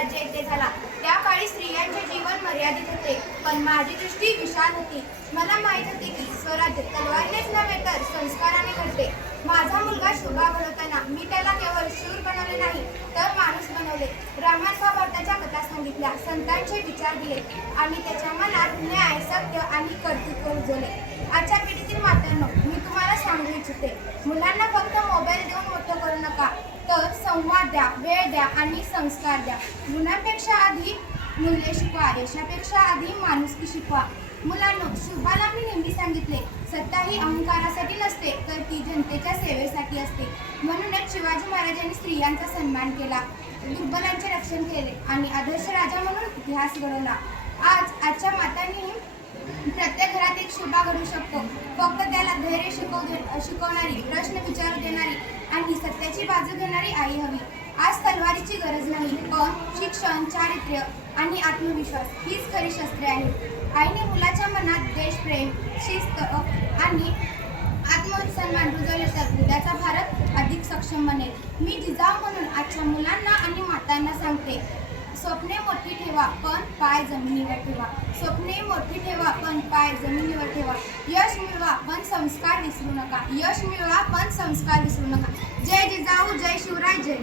स्वराज्य येथे झाला. त्या काळी स्त्रियांचे जीवन मर्यादित होते, पण माझी दृष्टी विशाल होती. मला माहित होते की स्वराज्य तलवारीनेच नव्हे तर संस्काराने घडते. माझा मुलगा शुभा घडवताना मी त्याला केवळ शूर बनवले नाही तर माणूस बनवले. रामायण महाभारताच्या कथा सांगितल्या, संतांचे विचार दिले आणि त्याच्या मनात न्याय, सत्य आणि कर्तृत्व रुजवले. आजच्या पिढीतील मातांनो, मी तुम्हाला सांगू इच्छिते, मुलांना फक्त मोबाईल देऊन मोठं करू नका, तर संवाद द्या, वेळ द्या आणि संस्कार द्या. गुणांपेक्षा आधी मूल्य शिकवा, यशापेक्षा आधी माणुसकी शिकवा. मुलांनो, शुभाला मी नेहमी सांगितले, सत्ता ही अहंकारासाठी नसते तर ती जनतेच्या सेवेसाठी असते. म्हणूनच शिवाजी महाराजांनी स्त्रियांचा सन्मान केला, दुर्बलांचे रक्षण केले आणि आदर्श राजा म्हणून इतिहास घडवला. आजच्या मातांनी प्रत्येक घरात एक शुभा घडू शकतो. फक्त त्याला धैर्य शिकवणारी, प्रश्न विचारू देणारी आणि सत्याची बाजू घेणारी आई हवी. आज तलवारीची गरज नाही, पण शिक्षण, चारित्र्य आणि आत्मविश्वास हीच खरी शस्त्रे आहेत. आईने मुलाच्या मनात देशप्रेम, शिस्त आणि आत्मसन्मान रुजवले तर उद्याचा भारत अधिक सक्षम बनेल. मी जिजाऊ म्हणून आजच्या मुलांना आणि मातांना सांगते, स्वप्ने मोठी ठेवा पण पाय जमिनीवर ठेवा. स्वप्ने मोठी ठेवा पण पाय जमिनीवर ठेवा. यश मिळवा पण संस्कार विसरू नका. यश मिळवा पण संस्कार विसरू नका. जय जिजाऊ, जय शिवराय, जय.